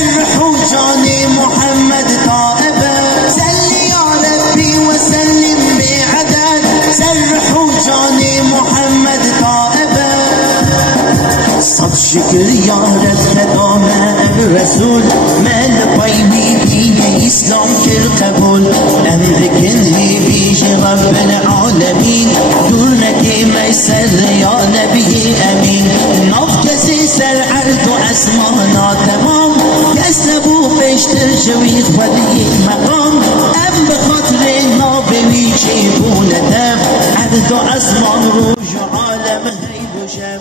سرحوا جان محمد طائبة سل يا ربي وسلم بعدد سرحوا جان محمد طائبة صد شکر یا رب خدام رسول من پایمی دین اسلام کر قبول امر کندی بیش رب العالمین دور نکی میسر یا نبی امین ناف کسی سر عرض و اسمانا تمام کس نبو پیشتر شوی خودی مقام ام بخاطر نابوی چی بولتم عرض و اسمان روش عالم غیب و شب